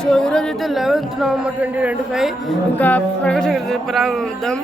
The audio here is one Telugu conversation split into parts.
సో ఈరోజు అయితే 11th November 2025 ఇంకా ప్రకాశం ప్రారంభిద్దాం.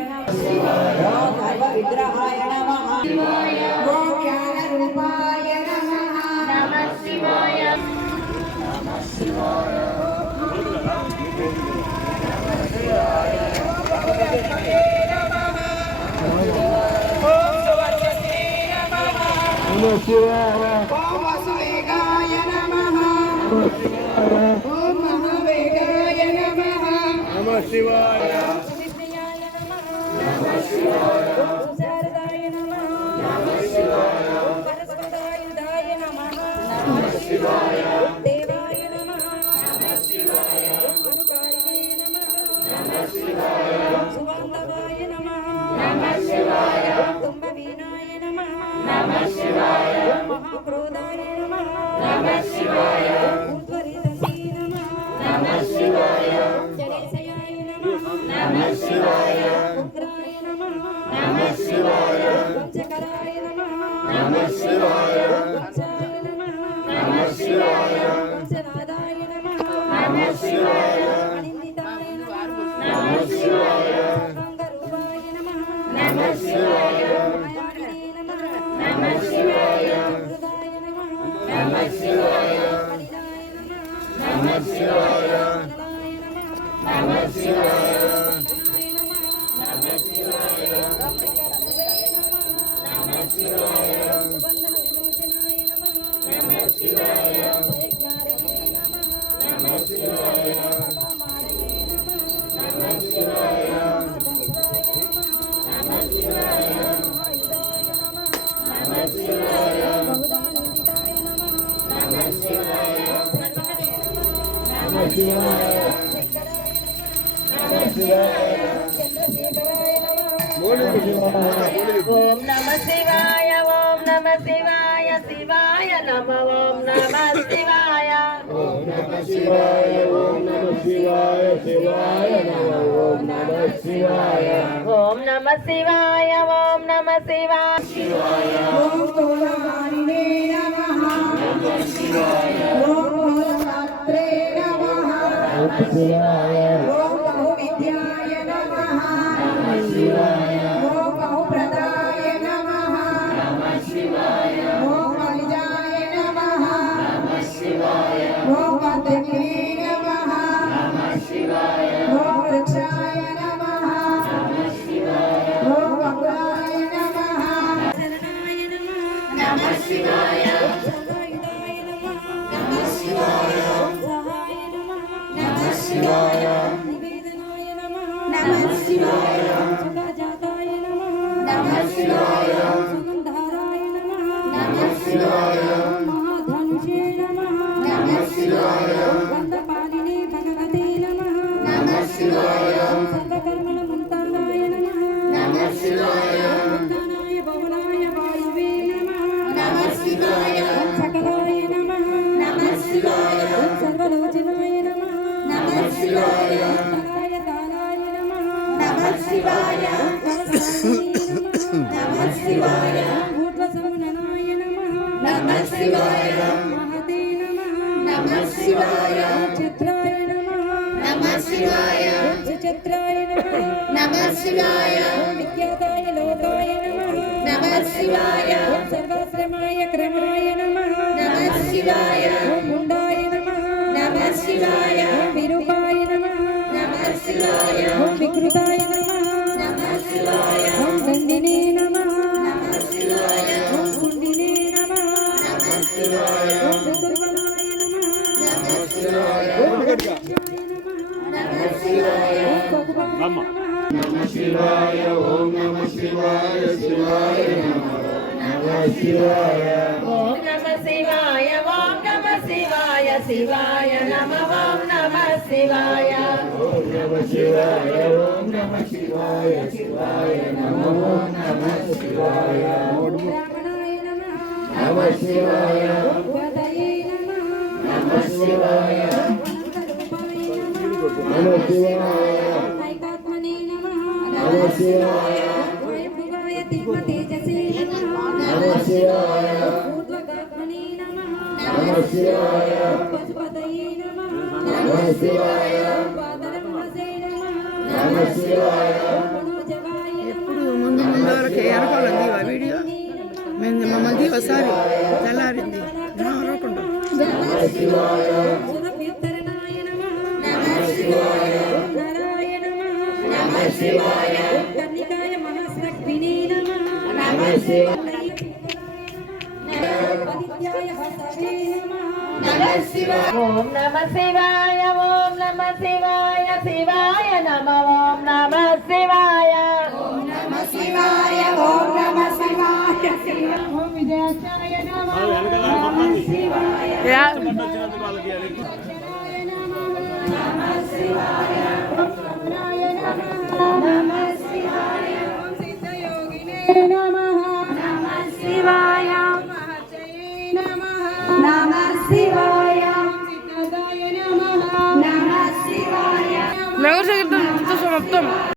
ఓం నమః శివాయ ఓం నమః శివాయ శివాయ నమః ఓం నమః శివాయ ఓం నమః శివాయ ఓం నమః శివాయ శివాయ నమః ఓం నమః శివాయ ఓం నమః శివాయ ఓం నమః శివాయ ఓం భోళానివే నమః నమః శివాయ ఓం భోళాత్రే నమః నమః శివాయ ఓం బహువిద్యాయ నమః నమః శివాయ శివాయ నమః ఓం నమః శివాయ ఓం నమః శివాయ ఓం నమః శివాయ శివాయ నమః ఓం నమః శివాయ నమః శివాయ పదయే నమః శివాయ నమః శివాయ ఐకాత్మనే నమః శివాయ వైభవాయ దివ్య తేజసే నమః శివాయ ఊర్ధ్వగాత్మనే నమః శివాయ పశుపతయే నమః పాదరమహసే నమః మనోజవాయ ఎప్పుడు ముందు వరకు అనుకోవాలి ఆ వీడియో మేము మమ్మల్ని ఒకసారి తెల్లారింది రాకుండా సురభ్యుత్తరణాయ నమః నారాయణ నమః కన్నికాయ మహాస్రగ్వినే నమః ఆదిత్యాయ హస్తవే నమః ఓం నమః శివాయ ఓం నమః శివాయ శివాయ నమః ఓం నమః శివాయ ఓం నమః శివాయ ఓం నమః శివాయ ఓం విజయాయ నమః నమః శివాయ నమః శివాయ నమః నమః శివాయ ఓం సిద్ధయోగినే నమః నమః శివాయ మహర్షయే నమః నమః శివాయ సిద్ధాయ నమః నమః శివాయ నగర సంగీతం సమాప్తం.